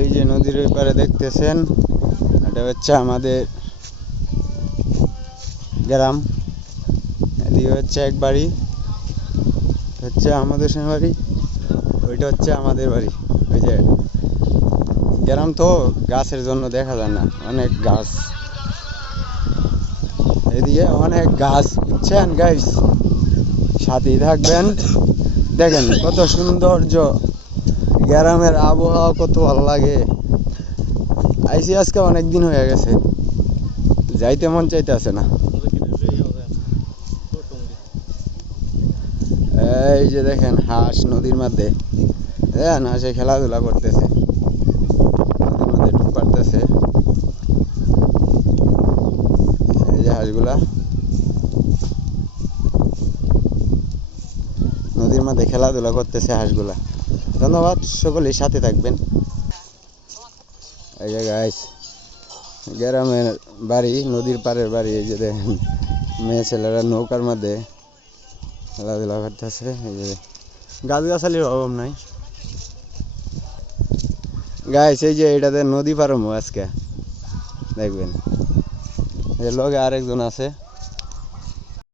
এই যে নদীর ওই পারে দেখতেছেন, এটা হচ্ছে আমাদের গ্রাম। এদিকে হচ্ছে এক বাড়ি, হচ্ছে আমাদের বাড়ি, ওইটা হচ্ছে আমাদের বাড়ি। ওই যে গ্রাম তো গাছের জন্য দেখা যায় না, অনেক গাছ, এদিকে অনেক গাছ, বুঝছেন গাইস? সাথেই থাকবেন, দেখেন কত সৌন্দর্য, গ্রামের আবহাওয়া কত ভালো লাগে। আইসি আজকে অনেক দিন হয়ে গেছে, যাইতে মন চাইতেছে না। এই যে দেখেন হাঁস নদীর মধ্যে, দেখেন হাঁসে খেলাধুলা করতেছে, নদীর মধ্যে ডুব পারতেছে। এই যে হাঁসগুলা নদীর মধ্যে খেলাধুলা করতেছে হাঁসগুলা। ধন্যবাদ, সকলেই সাথে থাকবেন। এই যে গাইস, গ্রামের বাড়ি, নদীর পাড়ের বাড়ি। এই যে দেখেন মেয়ে ছেলেরা নৌকার মধ্যে খেলাধুলা করতেছে। এই যে গাছগাছালির অভাব নাই গাইস। এই যে এটাতে নদী পার হবো আজকে, দেখবেন এই লগে আরেকজন আছে।